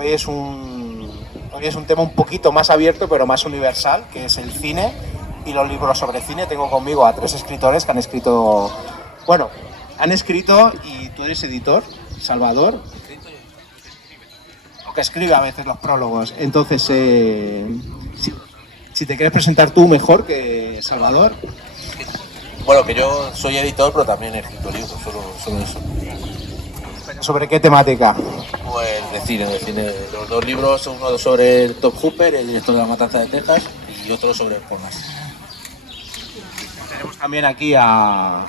hoy es un tema un poquito más abierto, pero más universal, que es el cine y los libros sobre cine. Tengo conmigo a 3 escritores que han escrito, y tú eres editor, Salvador, o que escribe a veces los prólogos. Entonces, si te quieres presentar tú mejor que Salvador. Bueno, que yo soy editor, pero también he escrito libros, solo eso. ¿Sobre qué temática? Pues de cine. Los 2 libros, uno sobre el Top Hooper, el director de La Matanza de Texas, y otro sobre el Pornas. Tenemos también aquí a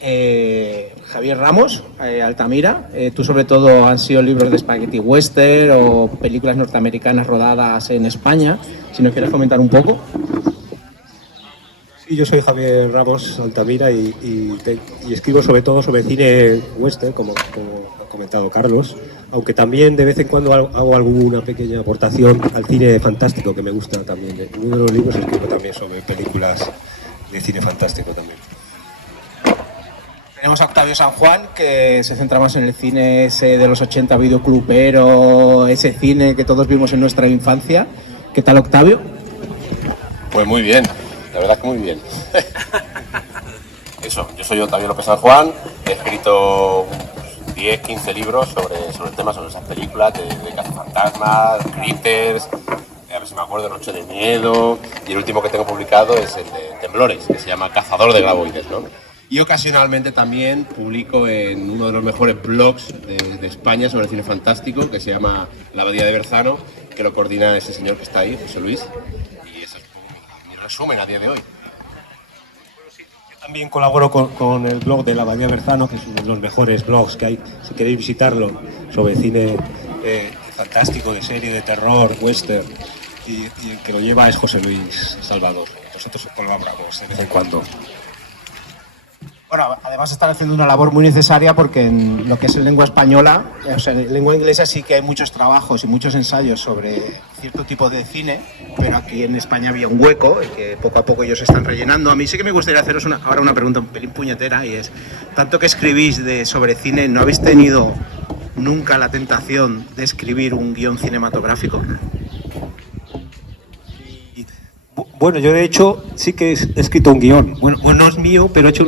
Javier Ramos, Altamira. Tú sobre todo han sido libros de Spaghetti Western o películas norteamericanas rodadas en España. Si nos quieres comentar un poco. Sí, yo soy Javier Ramos Altamira y escribo sobre todo sobre cine western, como ha comentado Carlos, aunque también de vez en cuando hago alguna pequeña aportación al cine fantástico, que me gusta también. En uno de los libros escribo también sobre películas de cine fantástico también. Tenemos a Octavio San Juan, que se centra más en el cine ese de los 80, videoclubero, ese cine que todos vimos en nuestra infancia. ¿Qué tal, Octavio? Pues muy bien, la verdad que muy bien. Eso, yo soy Octavio López San Juan, he escrito 10, 15 libros sobre el tema, sobre esas películas de cazafantasmas, Critters, a ver si me acuerdo, Noche de Miedo, y el último que tengo publicado es el de Temblores, que se llama Cazador de Graboides, ¿no? Y ocasionalmente también publico en uno de los mejores blogs de España sobre el cine fantástico, que se llama La Abadía de Berzano, que lo coordina ese señor que está ahí, José Luis, y ese es mi resumen a día de hoy. Yo también colaboro con el blog de La Abadía de Berzano, que es uno de los mejores blogs que hay, si queréis visitarlo, sobre cine fantástico, de serie, de terror, western, y el que lo lleva es José Luis Salvador. Nosotros colaboramos de vez en cuando. Bueno, además están haciendo una labor muy necesaria porque en lo que es en lengua española, o sea, en lengua inglesa sí que hay muchos trabajos y muchos ensayos sobre cierto tipo de cine, pero aquí en España había un hueco y que poco a poco ellos se están rellenando. A mí sí que me gustaría haceros ahora una pregunta un pelín puñetera, y es, tanto que escribís sobre cine, ¿no habéis tenido nunca la tentación de escribir un guión cinematográfico? Bueno, yo de hecho sí que he escrito un guión. Bueno, no es mío, pero he hecho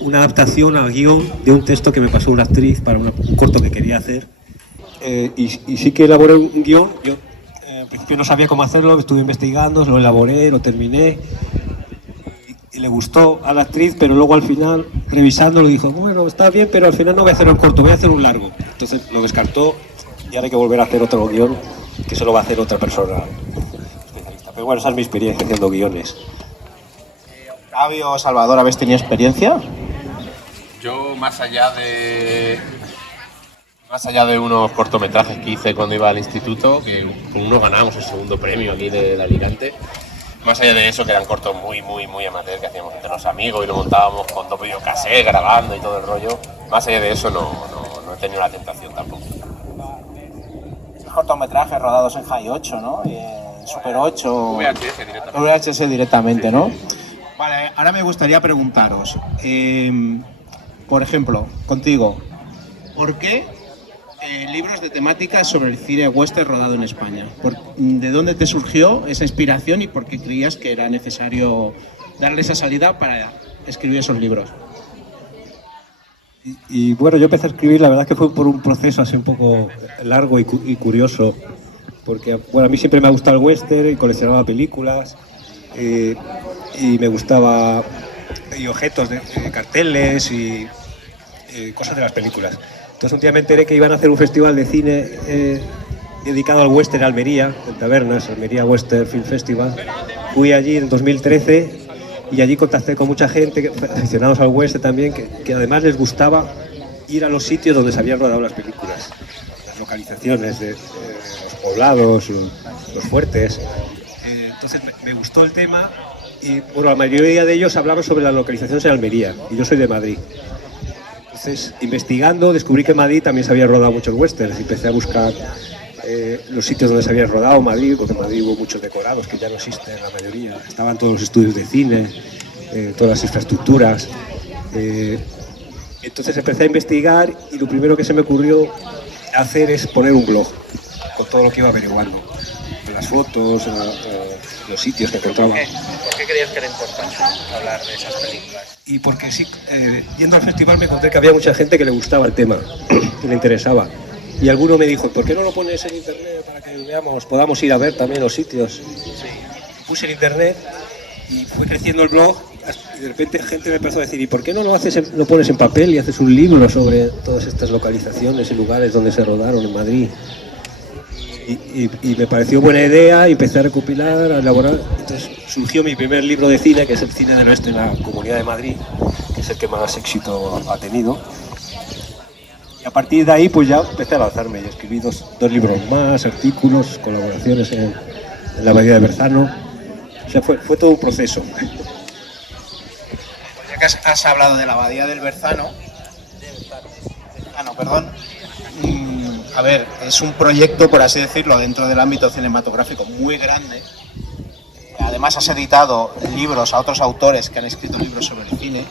una adaptación al guión de un texto que me pasó una actriz para un corto que quería hacer. Y sí que elaboré un guión. Yo al principio no sabía cómo hacerlo, estuve investigando, lo elaboré, lo terminé. Y le gustó a la actriz, pero luego al final, revisándolo, dijo, bueno, está bien, pero al final no voy a hacer un corto, voy a hacer un largo. Entonces lo descartó y ahora hay que volver a hacer otro guión, que solo va a hacer otra persona especialista. Pero bueno, esa es mi experiencia haciendo guiones. Octavio, Salvador, ¿habéis tenido experiencia? Yo, más allá de unos cortometrajes que hice cuando iba al instituto, que con uno ganamos el segundo premio aquí de Alicante, más allá de eso, que eran cortos muy amateur, que hacíamos entre los amigos y lo montábamos con 2 videocassettes grabando y todo el rollo, más allá de eso no he tenido la tentación tampoco. Cortometrajes rodados en High 8, ¿no? Y en Super 8. VHS directamente, sí. ¿no? Vale, ahora me gustaría preguntaros, por ejemplo, contigo, ¿por qué libros de temática sobre el cine western rodado en España? ¿De dónde te surgió esa inspiración y por qué creías que era necesario darle esa salida para escribir esos libros? Y bueno, yo empecé a escribir, la verdad que fue por un proceso así un poco largo y curioso, porque bueno, a mí siempre me ha gustado el western y coleccionaba películas, y me gustaba y objetos de carteles y cosas de las películas. Entonces un día me enteré que iban a hacer un festival de cine dedicado al western en Almería, en Tabernas, Almería Western Film Festival. Fui allí en 2013 y allí contacté con mucha gente, aficionados al western también, que además les gustaba ir a los sitios donde se habían rodado las películas, las localizaciones de los poblados, los fuertes. Entonces me gustó el tema y bueno, la mayoría de ellos hablaban sobre las localizaciones en Almería y yo soy de Madrid. Entonces, investigando, descubrí que en Madrid también se había rodado muchos westerns y empecé a buscar los sitios donde se había rodado Madrid, porque en Madrid hubo muchos decorados que ya no existen la mayoría, estaban todos los estudios de cine, todas las infraestructuras. Entonces empecé a investigar y lo primero que se me ocurrió hacer es poner un blog. con todo lo que iba averiguando. En las fotos, los sitios que encontraba. ¿Por qué creías que era importante hablar de esas películas? Y porque sí, yendo al festival me encontré que había mucha gente que le gustaba el tema, que le interesaba. Y alguno me dijo, ¿por qué no lo pones en internet para que veamos, podamos ir a ver también los sitios? Sí. Puse en internet y fue creciendo el blog y de repente gente me empezó a decir, ¿y por qué no lo pones en papel y haces un libro sobre todas estas localizaciones y lugares donde se rodaron en Madrid? Y me pareció buena idea y empecé a recopilar, a elaborar. Entonces surgió mi primer libro de cine, que es el Cine del Oeste en la Comunidad de Madrid, que es el que más éxito ha tenido. Y a partir de ahí pues ya empecé a lanzarme y escribí dos libros más, artículos, colaboraciones en la Abadía de Berzano. O sea, fue todo un proceso. Ya que has hablado de la Abadía del Berzano, a ver, es un proyecto, por así decirlo, dentro del ámbito cinematográfico muy grande. Además has editado libros a otros autores que han escrito libros sobre el cine.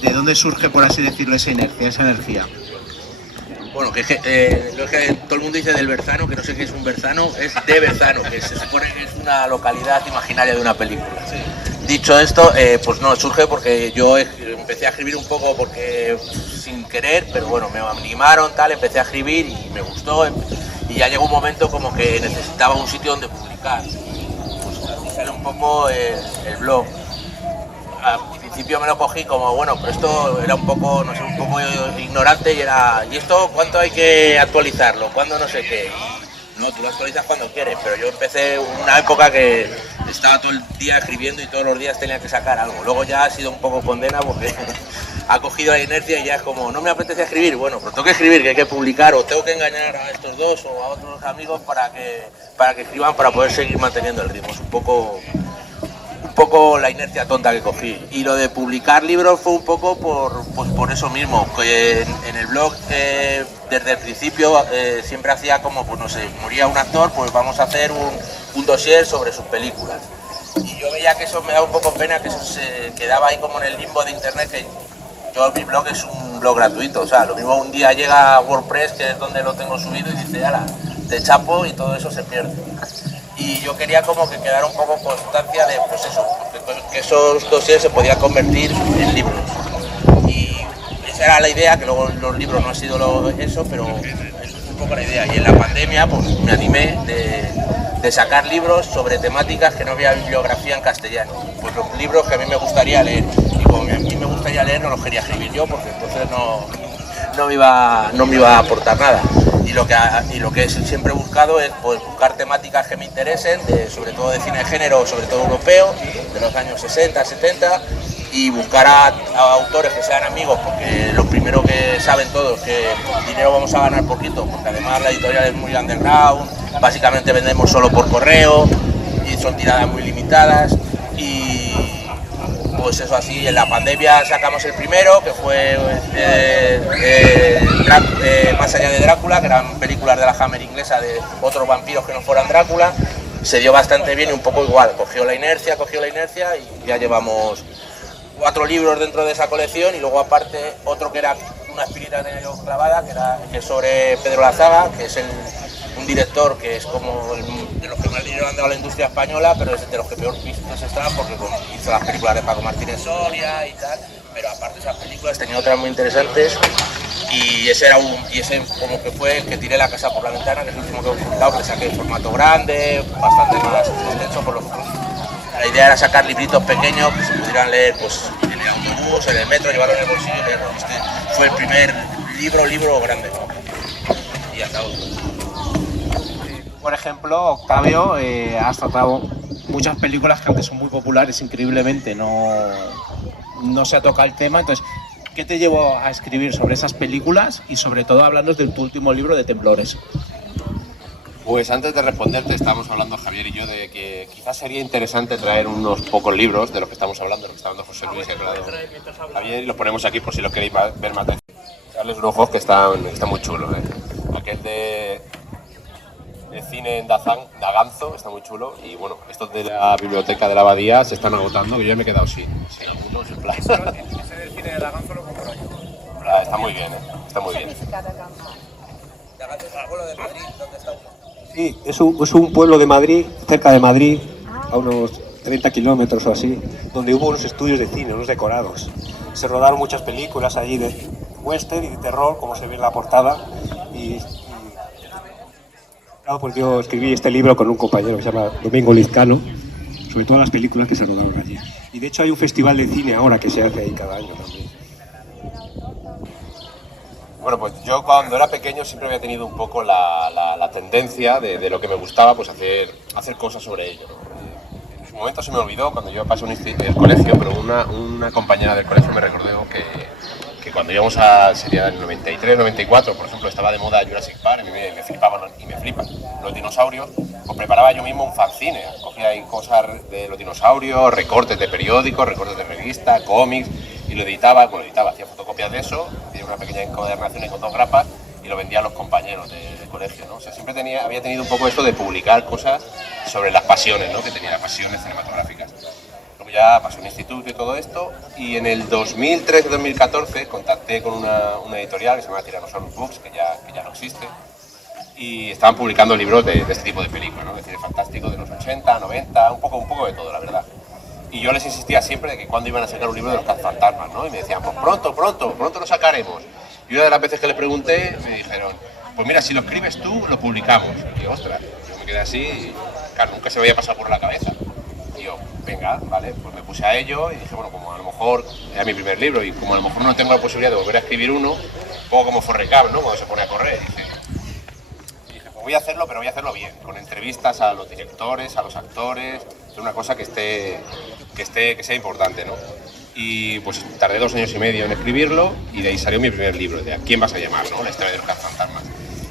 ¿De dónde surge, por así decirlo, esa inercia, esa energía? Bueno, lo que todo el mundo dice del Berzano, que no sé qué es un Berzano, es de Berzano, que se supone que es una localidad imaginaria de una película. Sí. Dicho esto, pues no, surge porque yo empecé a escribir un poco porque sin querer, pero bueno, me animaron, tal, empecé a escribir y me gustó y ya llegó un momento como que necesitaba un sitio donde publicar. Pues sale un poco el blog. Al principio me lo cogí como, bueno, pero esto era un poco, no sé, un poco ignorante ¿y esto cuánto hay que actualizarlo? ¿Cuándo no sé qué? Y no, tú lo actualizas cuando quieres, pero yo empecé una época que estaba todo el día escribiendo y todos los días tenía que sacar algo. Luego ya ha sido un poco condena porque ha cogido la inercia y ya es como, no me apetece escribir, bueno, pero tengo que escribir, que hay que publicar o tengo que engañar a estos dos o a otros amigos para que escriban para poder seguir manteniendo el ritmo. Es un poco la inercia tonta que cogí. Y lo de publicar libros fue un poco por eso mismo, que en el blog desde el principio siempre hacía como, pues no sé, moría un actor, pues vamos a hacer un dossier sobre sus películas. Y yo veía que eso me daba un poco pena, que eso se quedaba ahí como en el limbo de internet, que mi blog es un blog gratuito, o sea, lo mismo un día llega WordPress, que es donde lo tengo subido, y dice, ala, te chapo y todo eso se pierde. Y yo quería como que quedara un poco constancia de, pues eso, que esos dossiers se podían convertir en libros. Y esa era la idea, que luego los libros no ha sido eso, pero es un poco la idea. Y en la pandemia pues me animé de sacar libros sobre temáticas que no había bibliografía en castellano. Pues los libros que a mí me gustaría leer. Y como a mí me gustaría leer, no los quería escribir yo, porque entonces no me iba a aportar nada. Y lo que siempre he buscado es pues, buscar temáticas que me interesen, sobre todo de cine de género, sobre todo europeo, de los años 60, 70, y buscar a autores que sean amigos, porque lo primero que saben todos que dinero vamos a ganar poquito, porque además la editorial es muy underground, básicamente vendemos solo por correo y son tiradas muy limitadas. Y pues eso, así en la pandemia sacamos el primero, que fue Más allá de Drácula, que eran películas de la Hammer inglesa de otros vampiros que no fueran Drácula. Se dio bastante bien y un poco igual, cogió la inercia y ya llevamos 4 libros dentro de esa colección, y luego aparte otro que era Una espinita de yo clavada, que es sobre Pedro Lazaga, que es un director que es como de los que más dinero han dado a la industria española, pero es de los que peor vistos están, porque hizo las películas de Paco Martínez Soria y tal, pero aparte de esas películas tenía otras muy interesantes, y ese como que fue el que tiré La casa por la ventana, que es el último que he publicado, que saqué en formato grande, bastante más extenso por los otros. La idea era sacar libritos pequeños que se pudieran leer pues en el autobús, en el metro, llevarlo en el bolsillo y leerlo. Este fue el primer libro grande, ¿no? Y hasta ahora. Por ejemplo, Octavio, has tratado muchas películas que aunque son muy populares, increíblemente no se ha tocado el tema. Entonces, ¿qué te llevó a escribir sobre esas películas y sobre todo hablando de tu último libro de Temblores? Pues antes de responderte, estábamos hablando Javier y yo de que quizás sería interesante traer unos pocos libros de los que estamos hablando, de lo que está hablando José Luis y Javier, y los ponemos aquí por si los queréis ver más de darles unos ojos que están muy chulos. Aquel de cine en Daganzo está muy chulo, y bueno, estos de la biblioteca de la Abadía se están agotando, que yo ya me he quedado sin algunos en plan. Ese del cine de Daganzo lo compro yo. Está muy bien, está muy bien. Daganzo es algo de Madrid, ¿dónde está uno? Sí, es un pueblo de Madrid, cerca de Madrid, a unos 30 kilómetros o así, donde hubo unos estudios de cine, unos decorados. Se rodaron muchas películas allí de western y de terror, como se ve en la portada. Claro, pues yo escribí este libro con un compañero que se llama Domingo Lizcano, sobre todas las películas que se rodaron allí. Y de hecho hay un festival de cine ahora que se hace ahí cada año también. Bueno, pues yo cuando era pequeño siempre había tenido un poco la tendencia de lo que me gustaba, pues hacer cosas sobre ello, ¿no? En su momento se me olvidó cuando yo pasé el colegio, pero una compañera del colegio me recordó que cuando íbamos sería en el 93, 94, por ejemplo, estaba de moda Jurassic Park y me flipaban y me flipan los dinosaurios, pues preparaba yo mismo un fanzine, cogía ahí cosas de los dinosaurios, recortes de periódicos, recortes de revistas, cómics, y lo editaba, hacía fotocopias de eso, hacía una pequeña encuadernación con 2 grapas y lo vendía a los compañeros de colegio, ¿no? O sea, siempre había tenido un poco esto de publicar cosas sobre las pasiones, ¿no? Que tenía, las pasiones cinematográficas. Luego ya pasó un instituto y todo esto, y en el 2013-2014 contacté con una editorial que se llama Tyrannosaurus Books, que ya no existe, y estaban publicando libros de este tipo de películas, ¿no? De cine fantástico de los 80, 90, un poco de todo, la verdad. Y yo les insistía siempre de que cuando iban a sacar un libro de los cazafantasmas, ¿no? Y me decían, pues pronto lo sacaremos. Y una de las veces que les pregunté, me dijeron, pues mira, si lo escribes tú, lo publicamos. Y digo, ostras, yo me quedé así, y claro, nunca se me había pasado por la cabeza. Y yo, venga, vale, pues me puse a ello y dije, bueno, como a lo mejor era mi primer libro y como a lo mejor no tengo la posibilidad de volver a escribir uno, un poco como Forrest Gump, ¿no? Cuando se pone a correr, dije, pues voy a hacerlo, pero voy a hacerlo bien, con entrevistas a los directores, a los actores, es una cosa que sea importante, ¿no? Y pues tardé 2 años y medio en escribirlo y de ahí salió mi primer libro, de ¿A quién vas a llamar?, ¿no? La historia de los cazafantasmas.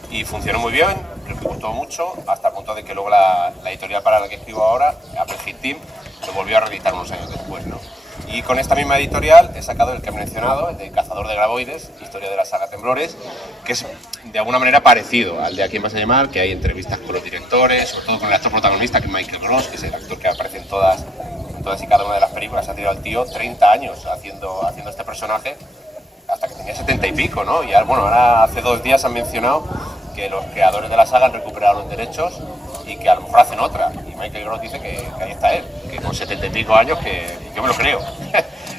Y funcionó muy bien, me gustó mucho, hasta el punto de que luego la editorial para la que escribo ahora, Apple Hit Team, lo volvió a reeditar unos años después, ¿no? Y con esta misma editorial he sacado el que he mencionado, el de Cazador de Graboides, historia de la saga Temblores, que es de alguna manera parecido al de ¿A quién vas a llamar?, que hay entrevistas con los directores, sobre todo con el actor protagonista, que es Michael Gross, que es el actor que aparece en todas y cada una de las películas. Ha tirado el tío 30 años haciendo este personaje, hasta que tenía 70 y pico, ¿no? Y ahora hace 2 días han mencionado que los creadores de la saga han recuperado los derechos y que a lo mejor hacen otra. Y Michael Gross dice que ahí está él, que con 70 y pico años, que yo me lo creo,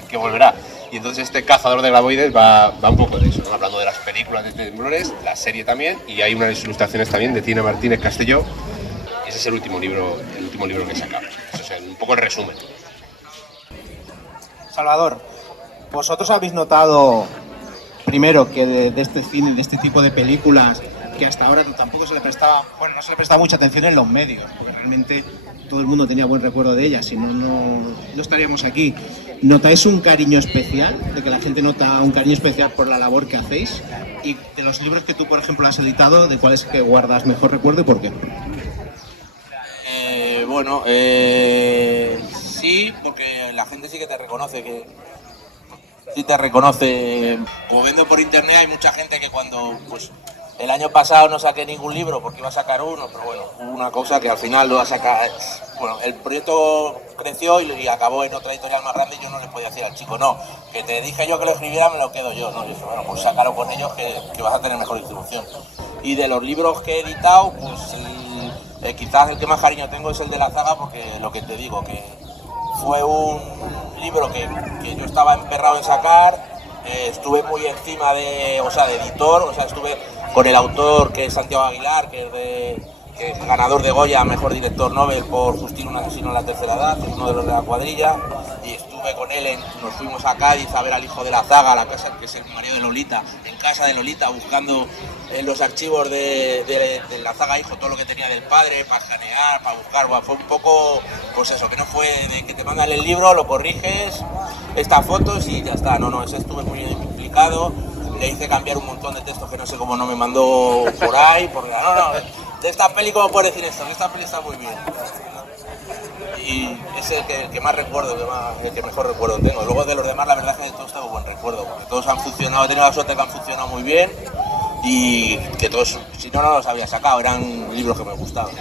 que volverá. Y entonces este Cazador de Graboides va un poco de eso, ¿no? Hablando de las películas de Temblores, la serie también, y hay unas ilustraciones también de Tina Martínez Castelló. Ese es el último libro que he sacado. Eso es un poco el resumen. Salvador, ¿vosotros habéis notado, primero, que de este cine, de este tipo de películas, que hasta ahora tampoco se le prestaba, bueno, no se le prestaba mucha atención en los medios, porque realmente todo el mundo tenía buen recuerdo de ellas, si no, no estaríamos aquí? ¿Notáis un cariño especial, de que la gente nota un cariño especial por la labor que hacéis? Y de los libros que tú, por ejemplo, has editado, ¿de cuáles que guardas mejor recuerdo y por qué? Sí, porque la gente sí que te reconoce, como vendo por internet, hay mucha gente que cuando, pues, el año pasado no saqué ningún libro porque iba a sacar uno, pero bueno, hubo una cosa que al final lo va a sacar, bueno, el proyecto creció y acabó en otra editorial más grande y yo no le podía decir al chico, no, que te dije yo que lo escribiera, me lo quedo yo, ¿no? Y dije, bueno, pues sácalo con ellos que vas a tener mejor distribución. Y de los libros que he editado, pues quizás el que más cariño tengo es el de la saga, porque lo que te digo, que fue un libro que yo estaba emperrado en sacar, estuve muy encima de editor, estuve con el autor, que es Santiago Aguilar, que es ganador de Goya, mejor director Nobel por Justino, un asesino en la tercera edad, que es uno de los de la cuadrilla, y estuve con él, nos fuimos a Cádiz a ver al hijo de la zaga, la casa, que es el marido de Lolita, en casa de Lolita, buscando en los archivos de la zaga hijo todo lo que tenía del padre, para escanear, para buscar. Bueno, fue un poco, pues eso, que no fue de que te mandan el libro, lo corriges, estas fotos y ya está. No, ese estuve muy implicado, le hice cambiar un montón de textos que no sé cómo no me mandó por ahí, porque de esta peli, ¿cómo puedes decir esto? Esta peli está muy bien. Y es el que más recuerdo, el que mejor recuerdo tengo. Luego de los demás, la verdad es que de todos tengo buen recuerdo, porque todos han funcionado, he tenido la suerte que han funcionado muy bien y que todos, si no los había sacado, eran libros que me gustaban.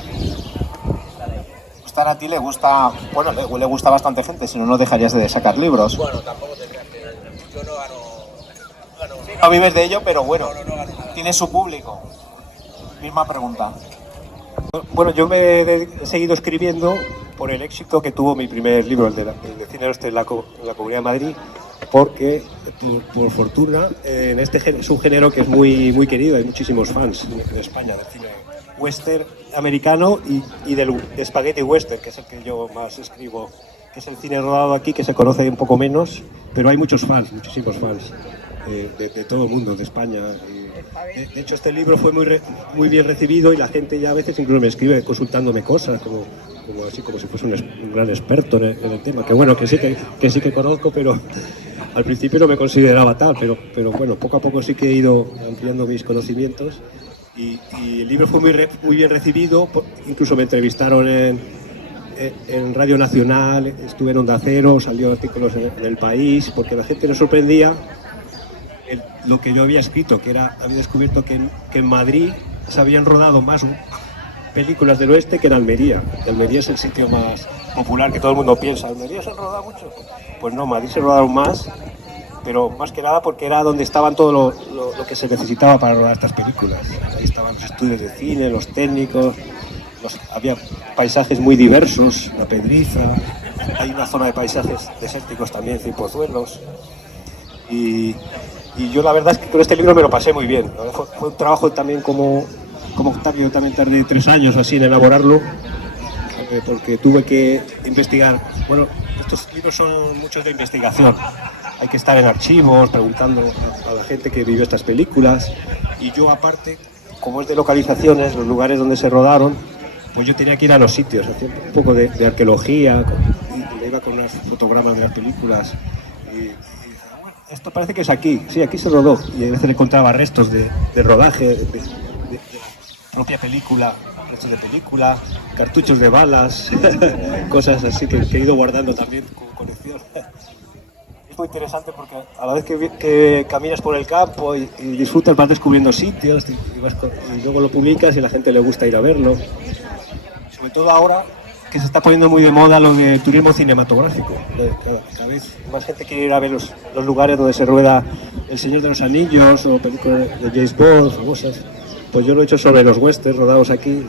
A ti le gusta, bueno, le gusta a bastante gente, si no, no dejarías de sacar libros. Bueno, tampoco te creas que yo no gano. No vives de ello, pero bueno, no gano nada. tiene su público. Misma pregunta. Bueno, yo me he seguido escribiendo por el éxito que tuvo mi primer libro, el de Cine Oeste en la Comunidad de Madrid, porque, por fortuna, en este es un género que es muy querido, hay muchísimos fans en España del cine western americano y del spaghetti western, que es el que yo más escribo, que es el cine rodado aquí, que se conoce un poco menos, pero hay muchos fans, muchísimos fans de todo el mundo, de España. De hecho, este libro fue muy bien recibido y la gente ya a veces incluso me escribe consultándome cosas, como si fuese un gran experto en el tema, que bueno, que sí que conozco, pero al principio no me consideraba tal, pero bueno, poco a poco sí que he ido ampliando mis conocimientos y el libro fue muy bien recibido, incluso me entrevistaron en Radio Nacional, estuve en Onda Cero, salió artículos en El País, porque la gente nos sorprendía lo que yo había escrito, había descubierto que en Madrid se habían rodado más películas del oeste que en Almería. Almería es el sitio más popular que todo el mundo piensa. ¿Almería se ha rodado mucho? Pues no, Madrid se rodaron más, pero más que nada porque era donde estaban todo lo que se necesitaba para rodar estas películas. Ahí estaban los estudios de cine, los técnicos, había paisajes muy diversos, la Pedriza, hay una zona de paisajes desérticos también, Cienpozuelos. Y yo la verdad es que con este libro me lo pasé muy bien. Fue un trabajo también como Octavio, yo también tardé 3 años así en elaborarlo, porque tuve que investigar. Bueno, estos libros son muchos de investigación. Hay que estar en archivos, preguntando a la gente que vivió estas películas. Y yo aparte, como es de localizaciones, los lugares donde se rodaron, pues yo tenía que ir a los sitios, hacía un poco de arqueología, y iba con unos fotogramas de las películas. Esto parece que es aquí, sí, aquí se rodó, y a veces encontraba restos de rodaje, de la propia película, restos de película, cartuchos de balas, cosas así que he ido guardando también como colección. Es muy interesante porque a la vez que caminas por el campo y disfrutas, vas descubriendo sitios y luego lo publicas y a la gente le gusta ir a verlo. Sobre todo ahora que se está poniendo muy de moda lo de turismo cinematográfico. Cada vez más gente quiere ir a ver los lugares donde se rueda El Señor de los Anillos o películas de James Bond, famosas. Pues yo lo he hecho sobre los westerns rodados aquí.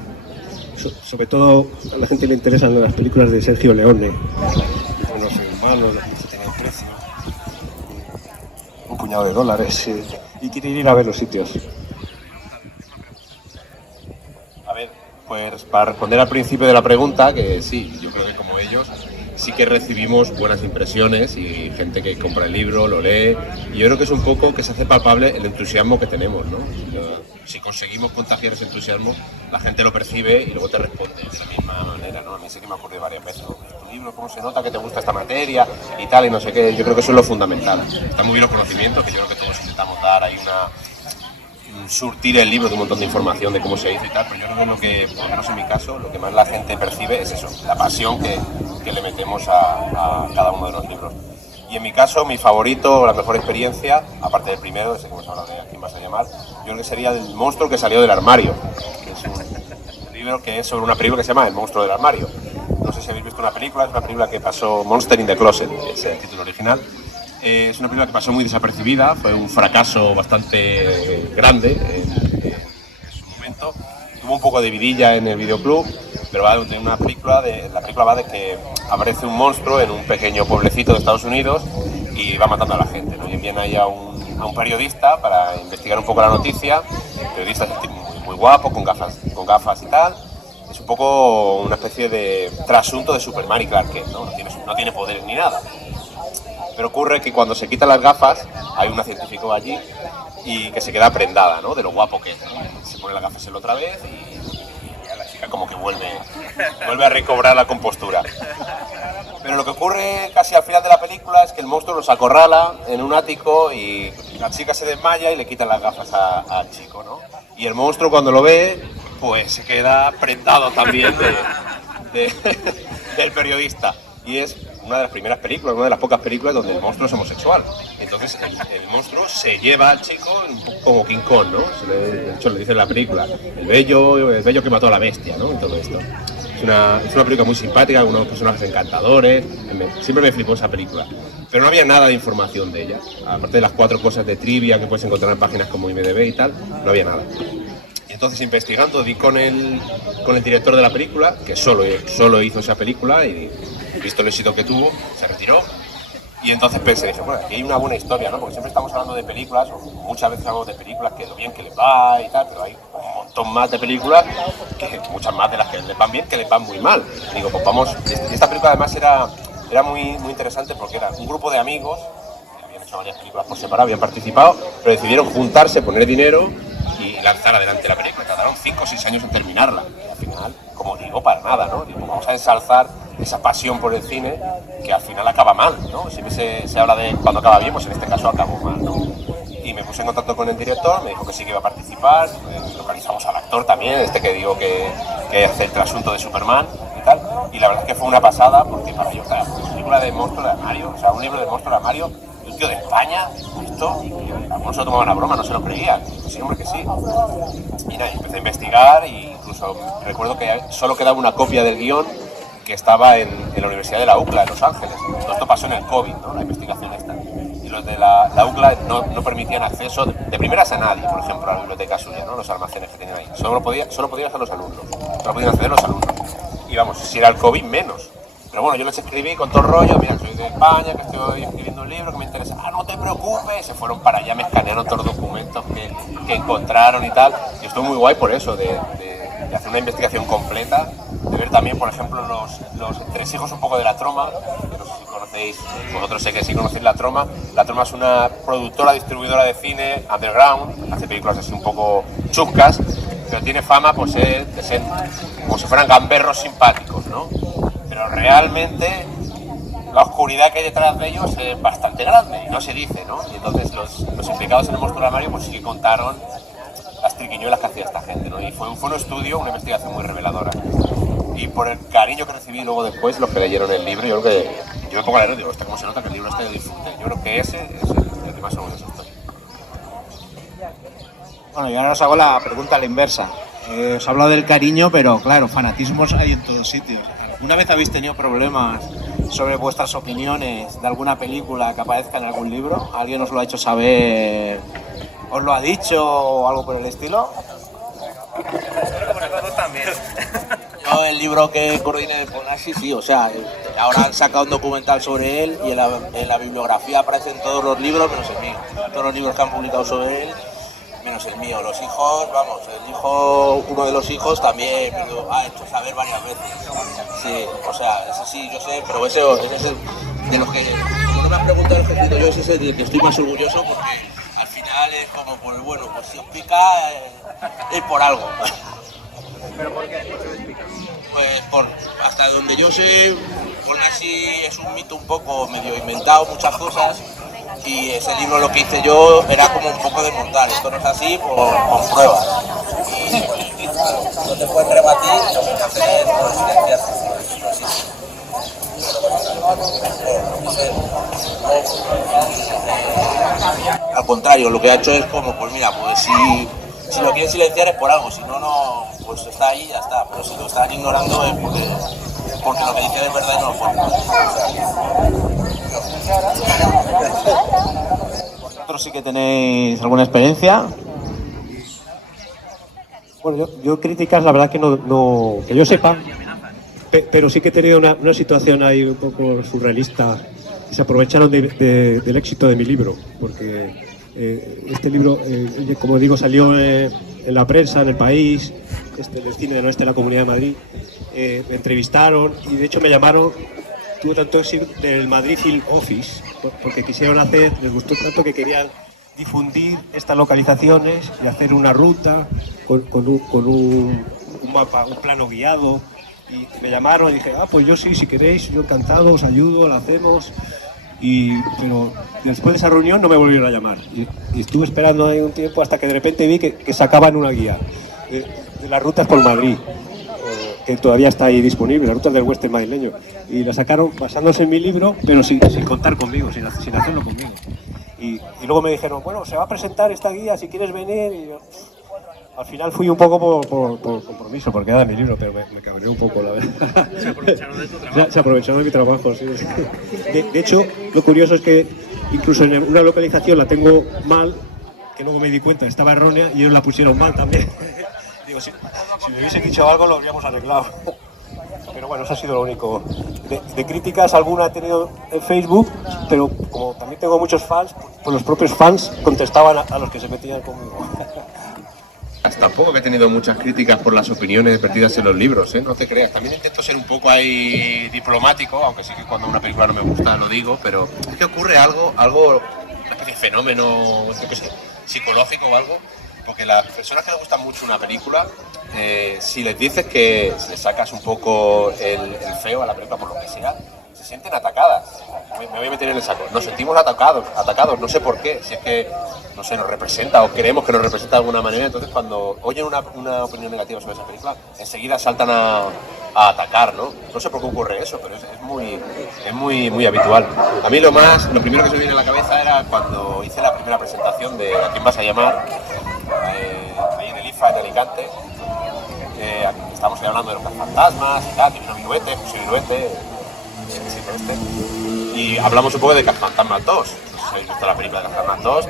Sobre todo a la gente le interesan las películas de Sergio Leone. No soy humano, los que tienen precio. Un puñado de dólares y quieren ir a ver los sitios. Pues para responder al principio de la pregunta, que sí, yo creo que como ellos sí que recibimos buenas impresiones y gente que compra el libro, lo lee, y yo creo que es un poco que se hace palpable el entusiasmo que tenemos, ¿no? Si conseguimos contagiar ese entusiasmo, la gente lo percibe y luego te responde de esa misma manera, ¿no? A mí sí que me ha ocurrido varias veces, ¿no? Tu libro, ¿cómo se nota que te gusta esta materia y tal, y no sé qué? Yo creo que eso es lo fundamental. Está muy bien los conocimientos, que yo creo que todos intentamos dar ahí surtir el libro de un montón de información de cómo se hizo y tal, pero yo creo que por lo menos en mi caso, lo que más la gente percibe es eso, la pasión que le metemos a cada uno de los libros. Y en mi caso, mi favorito, la mejor experiencia, aparte del primero, ese que hemos hablado de ¿A quién vas a llamar?, yo creo que sería El monstruo que salió del armario, que es un libro que es sobre una película que se llama El monstruo del armario. No sé si habéis visto una película, es una película que pasó, Monster in the Closet, ese es el título original. Es una película que pasó muy desapercibida, fue un fracaso bastante grande en su momento. Tuvo un poco de vidilla en el videoclub, pero va de una película, la película va de que aparece un monstruo en un pequeño pueblecito de Estados Unidos y va matando a la gente, ¿no? Y envían ahí a un periodista para investigar un poco la noticia. El periodista es un tipo muy guapo, con gafas y tal. Es un poco una especie de trasunto de Superman y Clark Kent, ¿no? No tiene poderes ni nada. Pero ocurre que cuando se quitan las gafas, hay una científico allí y que se queda prendada, ¿no? De lo guapo que es. Se pone las gafas él otra vez y a la chica como que vuelve a recobrar la compostura. Pero lo que ocurre casi al final de la película es que el monstruo los acorrala en un ático y la chica se desmaya y le quitan las gafas al chico, ¿no? Y el monstruo cuando lo ve, pues se queda prendado también del periodista. Y es una de las primeras películas, una de las pocas películas donde el monstruo es homosexual. Entonces el monstruo se lleva al chico un poco como King Kong, ¿no? De hecho le dice en la película, el bello que mató a la bestia, ¿no? Y todo esto. Es una película muy simpática, algunos personajes encantadores, siempre me flipó esa película. Pero no había nada de información de ella, aparte de las 4 cosas de trivia que puedes encontrar en páginas como IMDb y tal, no había nada. Y entonces investigando di con el director de la película, que solo hizo esa película y visto el éxito que tuvo, se retiró. Y entonces pensé, dije, bueno, aquí hay una buena historia, ¿no? Porque siempre estamos hablando de películas, o muchas veces hablamos de películas que lo bien que les va y tal, pero hay un montón más de películas, muchas más de las que les van bien, que les van muy mal. Y digo, pues vamos, y esta película además era muy interesante porque era un grupo de amigos, que habían hecho varias películas por separado, habían participado, pero decidieron juntarse, poner dinero y lanzar adelante la película. Tardaron 5 o 6 años en terminarla. Y al final, como digo, para nada, ¿no? Digo, vamos a ensalzar esa pasión por el cine que al final acaba mal, ¿no? Siempre se habla de cuando acaba bien, pues en este caso acabó mal, ¿no? Y me puse en contacto con el director, me dijo que sí que iba a participar, localizamos al actor también, que digo que hace el trasunto de Superman y tal, y la verdad es que fue una pasada, porque para yo, claro, una película de monstruo de armario, o sea, un libro de monstruo de armario, un tío de España, esto, y algunos se lo tomaban a broma, no se lo creían, sí, hombre, que sí. Y nada, empecé a investigar, e incluso recuerdo que solo quedaba una copia del guión que estaba en la Universidad de la UCLA, en Los Ángeles. Todo esto pasó en el COVID, ¿no? La investigación esta. Y los de la UCLA no permitían acceso de primeras a nadie, por ejemplo, a la biblioteca suya, ¿no? Los almacenes que tenían ahí. Solo podían hacer los alumnos. Solo podían acceder los alumnos. Y vamos, si era el COVID, menos. Pero bueno, yo les escribí con todo el rollo, mira, soy de España, que estoy escribiendo un libro, que me interesa. Ah, no te preocupes. Se fueron para allá, me escanearon todos los documentos que encontraron y tal. Y estuvo muy guay por eso, de hacer una investigación completa, de ver también, por ejemplo, los entresijos un poco de La Troma, que no sé si conocéis, vosotros sé que sí conocéis La Troma. La Troma es una productora, distribuidora de cine underground, hace películas así un poco chuscas, pero tiene fama pues, de ser como si fueran gamberros simpáticos, ¿no? Pero realmente la oscuridad que hay detrás de ellos es bastante grande y no se dice, ¿no? Y entonces los implicados en el monstruo de armario pues sí que contaron las triquiñuelas que hacía esta gente, ¿no? Y fue un estudio, una investigación muy reveladora. Y por el cariño que recibí luego después, los que leyeron el libro, yo creo que yo me pongo a leer y digo, ¿cómo se nota que el libro está de disfrute? Yo creo que ese es el que más orgulloso estoy. Bueno, yo ahora os hago la pregunta a la inversa. Os he hablado del cariño, pero claro, fanatismos hay en todos sitios. ¿Alguna vez habéis tenido problemas sobre vuestras opiniones de alguna película que aparezca en algún libro? ¿Alguien os lo ha hecho saber? ¿Os lo ha dicho o algo por el estilo? Yo el libro que coordiné con Nashi, sí, o sea, ahora han sacado un documental sobre él y en la bibliografía aparecen todos los libros menos el mío. Todos los libros que han publicado sobre él menos el mío. Los hijos, vamos, uno de los hijos también me lo ha hecho saber varias veces. Sí, o sea, ese sí, yo sé, pero ese es el de los que, como no me has preguntado el que he escrito yo, ese es el del que estoy más orgulloso porque al final es como por el bueno, pues si os pica es por algo. ¿Pero por qué? ¿Por qué os pica? Pues hasta donde yo sé, Bonassi es un mito un poco medio inventado, muchas cosas, y ese libro lo que hice yo era como un poco desmontar, esto no es así con pruebas. Y no te puedes rebatir, lo que te hace es silenciarte. Al contrario, lo que ha hecho es como, pues mira, pues si lo quieren silenciar es por algo, si no, pues está ahí y ya está, pero si lo están ignorando es porque lo que dicen es verdad y no lo forman. ¿Vosotros sí que tenéis alguna experiencia? Bueno, yo críticas, la verdad que no que yo sepa, pero sí que he tenido una situación ahí un poco surrealista. Se aprovecharon del éxito de mi libro, porque este libro, como digo, salió en la prensa, en El País, en el cine del oeste de la Comunidad de Madrid. Me entrevistaron y de hecho me llamaron, tuvo tanto éxito del Madrid Film Office, porque quisieron les gustó tanto que querían difundir estas localizaciones y hacer una ruta con un mapa, un plano guiado. Y me llamaron y dije, pues yo sí, si queréis, yo encantado, os ayudo, lo hacemos. Pero después de esa reunión no me volvieron a llamar. Y estuve esperando ahí un tiempo hasta que de repente vi que sacaban una guía de las rutas por Madrid, que todavía está ahí disponible, las rutas del oeste madrileño. Y la sacaron basándose en mi libro, pero sin contar conmigo, sin hacerlo conmigo. Y luego me dijeron, bueno, se va a presentar esta guía, si quieres venir. Y yo, al final fui un poco por compromiso, porque era mi libro, pero me cabreó un poco, la verdad. Se aprovecharon de tu trabajo. Se aprovecharon de mi trabajo, sí. De hecho, lo curioso es que incluso en una localización la tengo mal, que luego me di cuenta, estaba errónea y ellos la pusieron mal también. si me hubiese dicho algo lo habríamos arreglado. Pero bueno, eso ha sido lo único. De críticas alguna he tenido en Facebook, pero como también tengo muchos fans, pues los propios fans contestaban a los que se metían conmigo. Tampoco que he tenido muchas críticas por las opiniones vertidas en los libros, ¿eh? No te creas. También intento ser un poco ahí diplomático, aunque sí que cuando una película no me gusta lo digo, pero es que ocurre algo, una especie de fenómeno, yo qué sé, psicológico o algo, porque las personas que les gusta mucho una película, si les dices que si les sacas un poco el feo a la película por lo que sea, se sienten atacadas. Me voy a meter en el saco. Nos sentimos atacados, no sé por qué, si es que, no sé, nos representa o creemos que nos representa de alguna manera, entonces cuando oyen una opinión negativa sobre esa película, enseguida saltan a atacar, ¿no? No sé por qué ocurre eso, pero es muy habitual. A mí lo primero que se me viene a la cabeza era cuando hice la primera presentación de ¿A quién vas a llamar? Ahí en el IFA, en Alicante. Estábamos ahí hablando de los fantasmas y tal, Divino Viruete, José Viruete, y hablamos un poco de Cazafantasmas 2. Si habéis visto la película de Cazafantasmas 2,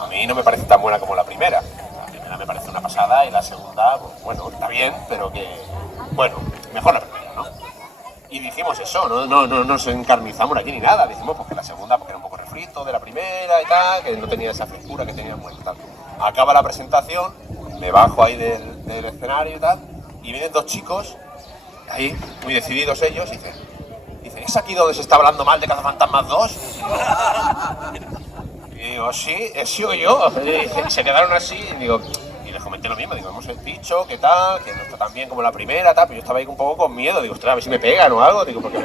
a mí no me parece tan buena como la primera. La primera me parece una pasada y la segunda, pues, bueno, está bien, pero que, bueno, mejor la primera, ¿no? Y dijimos eso, no nos encarnizamos aquí ni nada, dijimos pues que la segunda porque era un poco refrito de la primera y tal, que no tenía esa frescura que tenía muy tal. Acaba la presentación, me bajo ahí del escenario y tal, y vienen dos chicos, ahí, muy decididos ellos, y dicen, ¿es aquí donde se está hablando mal de Cazafantasmas 2? Y digo, sí, he sido yo. Y se quedaron así y les comenté lo mismo. Digo, hemos dicho que tal, que no está tan bien como la primera, tal, pero yo estaba ahí un poco con miedo. Digo, ostras, a ver si me pegan o algo. Digo, porque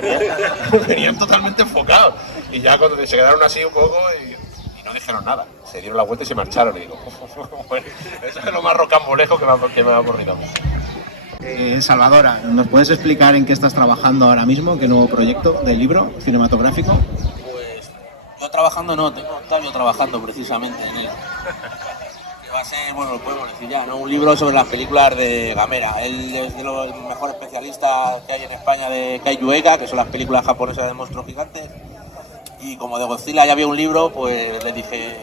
venían totalmente enfocados. Y ya cuando se quedaron así un poco y no dijeron nada. Se dieron la vuelta y se marcharon. Y digo, bueno, eso es lo más rocambolesco que me ha ocurrido. Salvadora, ¿nos puedes explicar en qué estás trabajando ahora mismo? ¿Qué nuevo proyecto de libro cinematográfico? Pues yo trabajando no, tengo a Octavio trabajando precisamente en él. Que va a ser, bueno, lo podemos decir ya, ¿no? Un libro sobre las películas de Gamera. Él es de los mejores especialistas que hay en España de Kaiju Ega, que son las películas japonesas de monstruos gigantes. Y como de Godzilla ya había un libro, pues le dije,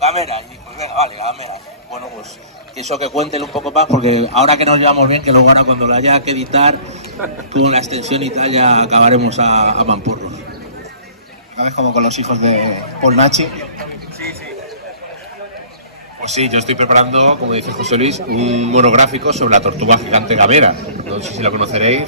Gamera, y pues venga, vale, Gamera. Bueno, pues eso que cuenten un poco más, porque ahora que nos llevamos bien, que luego ahora cuando lo haya que editar con la extensión y tal, ya acabaremos a mampurros. ¿Sabes? Como con los hijos de Paul Nachi. Pues sí, yo estoy preparando, como dice José Luis, un monográfico sobre la tortuga gigante Gamera. No sé si lo conoceréis,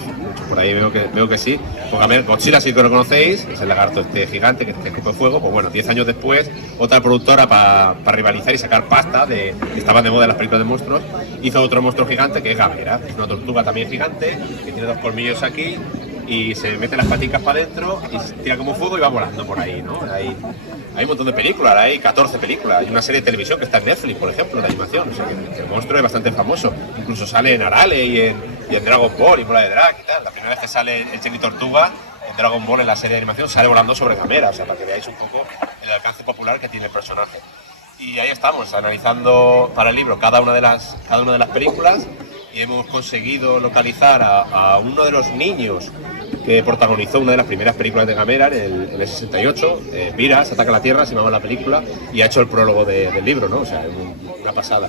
por ahí veo que sí. Pues Godzilla sí que lo conocéis, es el lagarto este gigante que escupe fuego. Pues bueno, 10 años después, otra productora para rivalizar y sacar pasta, que estaban de moda en las películas de monstruos, hizo otro monstruo gigante que es Gamera. Es una tortuga también gigante, que tiene 2 colmillos aquí, y se mete las paticas para adentro y se tira como fuego y va volando por ahí, ¿no? Hay un montón de películas, hay 14 películas, hay una serie de televisión que está en Netflix, por ejemplo, de animación, o sea que el monstruo es bastante famoso, incluso sale en Arale y en Dragon Ball y Bola de Drag y tal. La primera vez que sale el Cheni Tortuga en Dragon Ball en la serie de animación sale volando sobre Gamera, o sea, para que veáis un poco el alcance popular que tiene el personaje. Y ahí estamos, analizando para el libro cada una de las películas, y hemos conseguido localizar a uno de los niños que protagonizó una de las primeras películas de Gamera en el 68, Viras, Ataca a la Tierra, se llamaba la película, y ha hecho el prólogo del libro, ¿no? O sea, una pasada.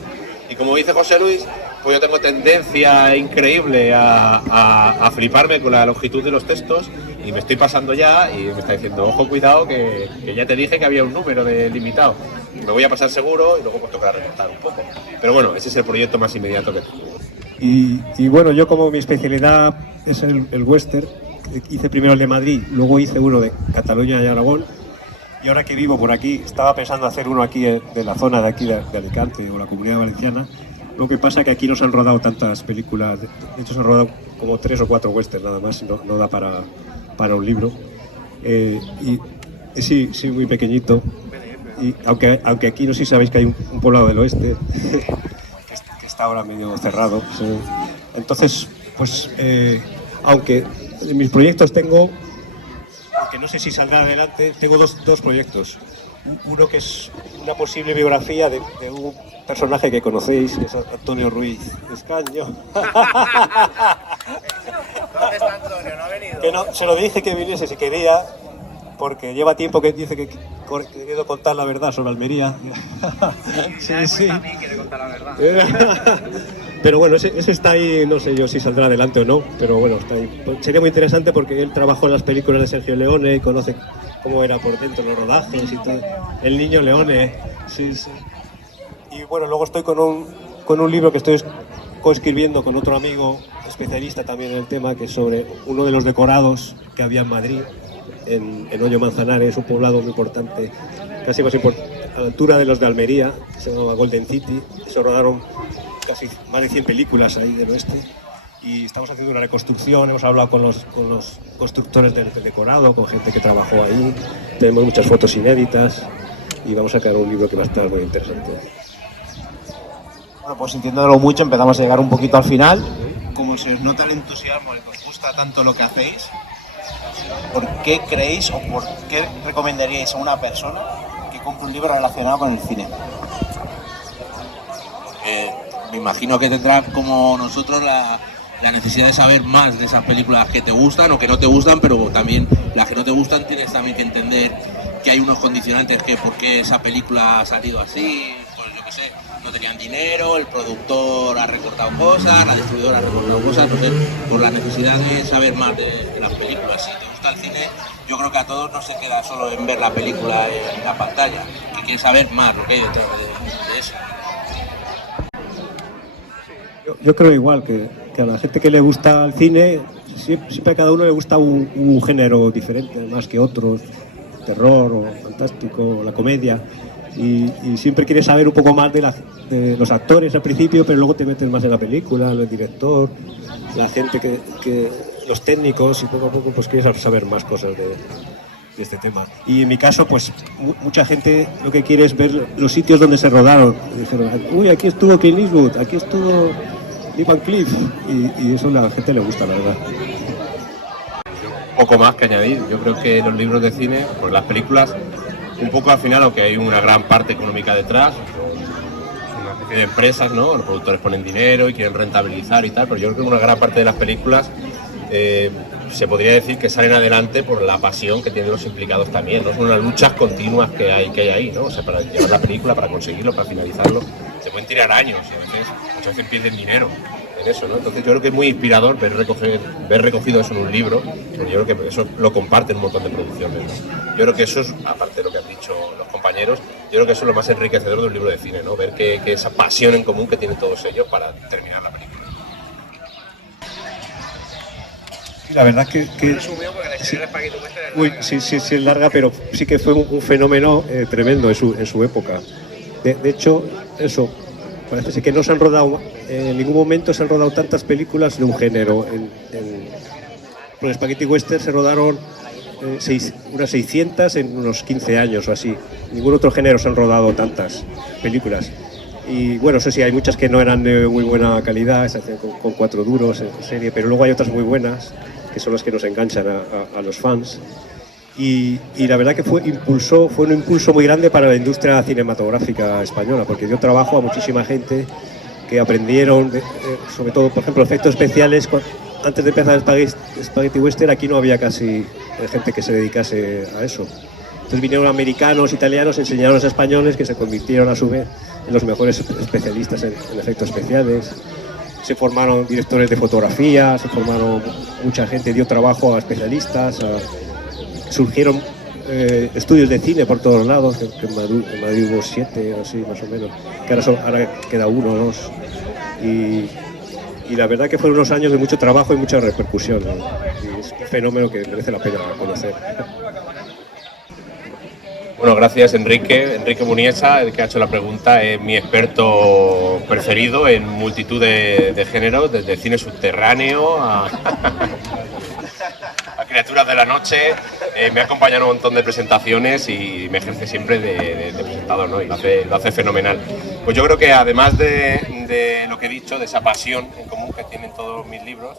Y como dice José Luis, pues yo tengo tendencia increíble a fliparme con la longitud de los textos, y me estoy pasando ya, y me está diciendo, ojo, cuidado, que ya te dije que había un número limitado. Me voy a pasar seguro y luego pues tocará recortar un poco. Pero bueno, ese es el proyecto más inmediato que tengo. Y bueno, yo como mi especialidad es el western, hice primero el de Madrid, luego hice uno de Cataluña y Aragón, y ahora que vivo por aquí, estaba pensando hacer uno aquí de la zona de aquí de Alicante o la Comunidad Valenciana. Lo que pasa es que aquí no se han rodado tantas películas, de hecho se han rodado como 3 o 4 westerns nada más, no da para un libro. Y sí, muy pequeñito, y aunque aquí no sé si sabéis que hay un poblado del oeste que está ahora medio cerrado, sí. Entonces pues aunque en mis proyectos tengo, aunque no sé si saldrá adelante, tengo dos proyectos. Uno que es una posible biografía de un personaje que conocéis, que es Antonio Ruiz Escaño. ¿Dónde está Antonio? ¿No ha venido? Que no, se lo dije que viniese si quería, porque lleva tiempo que dice que querido contar la verdad sobre Almería. Sí. También quiere contar la verdad. Pero bueno, ese está ahí, no sé yo si saldrá adelante o no, pero bueno, está ahí. Pues sería muy interesante porque él trabajó en las películas de Sergio Leone y conoce cómo era por dentro los rodajes y todo. El niño Leone, sí, sí. Y bueno, luego estoy con un libro que estoy coescribiendo con otro amigo especialista también en el tema, que es sobre uno de los decorados que había en Madrid, en Hoyo Manzanares, un poblado muy importante, casi más importante, a la altura de los de Almería, que se llama Golden City. Se rodaron casi más de 100 películas ahí del oeste y estamos haciendo una reconstrucción. Hemos hablado con los constructores del decorado, con gente que trabajó ahí, tenemos muchas fotos inéditas y vamos a sacar un libro que va a estar muy interesante. Bueno, pues sintiéndolo mucho empezamos a llegar un poquito al final. Como se os nota el entusiasmo y que os gusta tanto lo que hacéis, ¿por qué creéis o por qué recomendaríais a una persona que compre un libro relacionado con el cine? Me imagino que tendrá como nosotros la necesidad de saber más de esas películas que te gustan o que no te gustan, pero también las que no te gustan tienes también que entender que hay unos condicionantes, que por qué esa película ha salido así, pues yo qué sé, no tenían dinero, el productor ha recortado cosas, la distribuidora ha recortado cosas, entonces por la necesidad de saber más de las películas. Si te gusta el cine, yo creo que a todos no se queda solo en ver la película en la pantalla, que quieren saber más lo que hay detrás de eso. Yo creo igual que a la gente que le gusta el cine, siempre a cada uno le gusta un género diferente, más que otros, terror o fantástico, o la comedia, y siempre quieres saber un poco más de los actores al principio, pero luego te metes más en la película, el director, la gente los técnicos, y poco a poco pues quieres saber más cosas de este tema. Y en mi caso, pues mucha gente lo que quiere es ver los sitios donde se rodaron. Dijeron, uy, aquí estuvo Clint Eastwood, aquí estuvo Lee Van Cleef, y eso a la gente le gusta, la verdad. Poco más que añadir. Yo creo que los libros de cine, pues las películas, un poco al final, aunque hay una gran parte económica detrás, es una especie de empresas, ¿no? Los productores ponen dinero y quieren rentabilizar y tal, pero yo creo que una gran parte de las películas se podría decir que salen adelante por la pasión que tienen los implicados también, ¿no? Son unas luchas continuas que hay ahí, ¿no? O sea, para llevar la película, para conseguirlo, para finalizarlo, se pueden tirar años y muchas veces pierden dinero en eso, ¿no? Entonces yo creo que es muy inspirador ver recogido eso en un libro, porque yo creo que eso lo comparten un montón de producciones, ¿no? Yo creo que eso es, aparte de lo que han dicho los compañeros, yo creo que eso es lo más enriquecedor de un libro de cine, ¿no? Ver que esa pasión en común que tienen todos ellos para terminar la película. La verdad que sí, es larga, pero sí que fue un fenómeno tremendo en su época. De hecho, eso, parece ser que no se han rodado, en ningún momento se han rodado tantas películas de un género. Por el Spaghetti Western se rodaron unas 600 en unos 15 años o así. Ningún otro género se han rodado tantas películas. Y bueno, eso sí, hay muchas que no eran de muy buena calidad, se hacen con 4 duros en serie, pero luego hay otras muy buenas, que son las que nos enganchan a los fans. Y la verdad que fue un impulso muy grande para la industria cinematográfica española, porque dio trabajo a muchísima gente que aprendieron, sobre todo, por ejemplo, efectos especiales. Antes de empezar Spaghetti Western, aquí no había casi gente que se dedicase a eso. Entonces vinieron americanos, italianos, enseñaron a los españoles, que se convirtieron a su vez en los mejores especialistas en efectos especiales. Se formaron directores de fotografía, se formaron mucha gente, dio trabajo a especialistas, surgieron estudios de cine por todos lados, que en Madrid hubo 7 o así más o menos, que ahora queda 1 o 2. Y la verdad que fueron unos años de mucho trabajo y mucha repercusión, ¿no? Y es un fenómeno que merece la pena conocer. Bueno, gracias Enrique Muniesa, el que ha hecho la pregunta, es mi experto preferido en multitud de géneros, desde cine subterráneo a criaturas de la noche. Me ha acompañado en un montón de presentaciones y me ejerce siempre de presentador, ¿no? Y lo hace fenomenal. Pues yo creo que además de lo que he dicho, de esa pasión en común que tienen todos mis libros,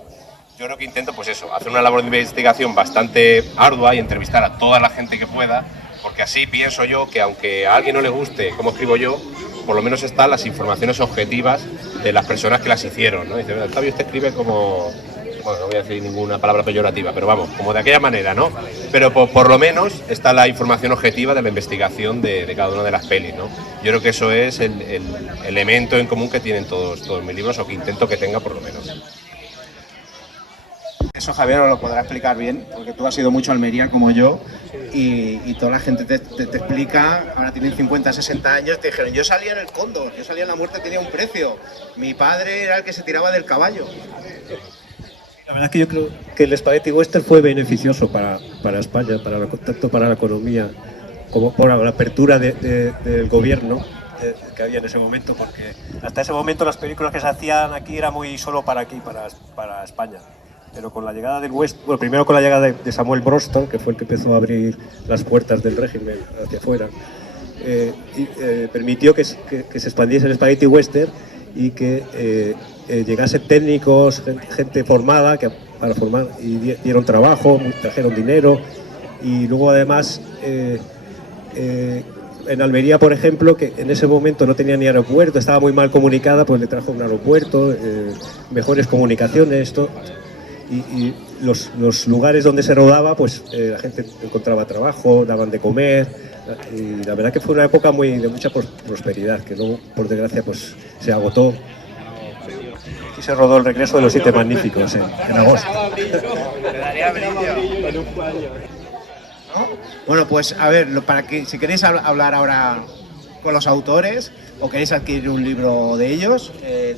yo creo que intento, pues eso, hacer una labor de investigación bastante ardua y entrevistar a toda la gente que pueda, porque así pienso yo que aunque a alguien no le guste cómo escribo yo, por lo menos están las informaciones objetivas de las personas que las hicieron, ¿no? Dice, Octavio, usted escribe como bueno, no voy a decir ninguna palabra peyorativa, pero vamos, como de aquella manera, ¿no? Pero por lo menos está la información objetiva de la investigación de cada una de las pelis, ¿no? Yo creo que eso es el elemento en común que tienen todos mis libros, o que intento que tenga por lo menos. Eso Javier os lo podrá explicar bien, porque tú has ido mucho a Almería como yo y toda la gente te explica, ahora tienen 50, 60 años, te dijeron, yo salía en el Cóndor, yo salía en La Muerte tenía un precio, mi padre era el que se tiraba del caballo. La verdad es que yo creo que el Spaghetti Western fue beneficioso para España, tanto para la economía como por la apertura del gobierno que había en ese momento, porque hasta ese momento las películas que se hacían aquí eran muy solo para aquí, para España. Pero con la llegada del western, bueno, primero con la llegada de Samuel Bronston, que fue el que empezó a abrir las puertas del régimen hacia afuera, permitió que se expandiese el Spaghetti Western y que llegasen técnicos, gente formada para formar, y dieron trabajo, trajeron dinero, y luego además en Almería, por ejemplo, que en ese momento no tenía ni aeropuerto, estaba muy mal comunicada, pues le trajo un aeropuerto, mejores comunicaciones, esto. Y los lugares donde se rodaba, pues la gente encontraba trabajo, daban de comer, y la verdad que fue una época de mucha prosperidad, que luego, por desgracia, pues se agotó. Aquí se rodó El Regreso de los Siete Magníficos en agosto. Bueno, pues a ver, si queréis hablar ahora con los autores o queréis adquirir un libro de ellos,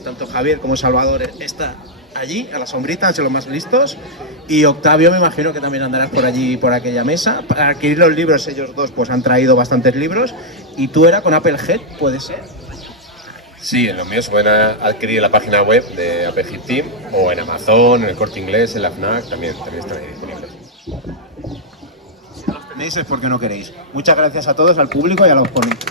tanto Javier como Salvador está allí, a la sombrita, han sido los más listos, y Octavio me imagino que también andarás por allí, por aquella mesa. Para adquirir los libros, ellos dos pues han traído bastantes libros, y tú era con Applehead, ¿puede ser? Sí, en los míos se pueden adquirir en la página web de Applehead Team, o en Amazon, en el Corte Inglés, en la FNAC, también están ahí disponibles. Si no los tenéis es porque no queréis. Muchas gracias a todos, al público y a los ponentes.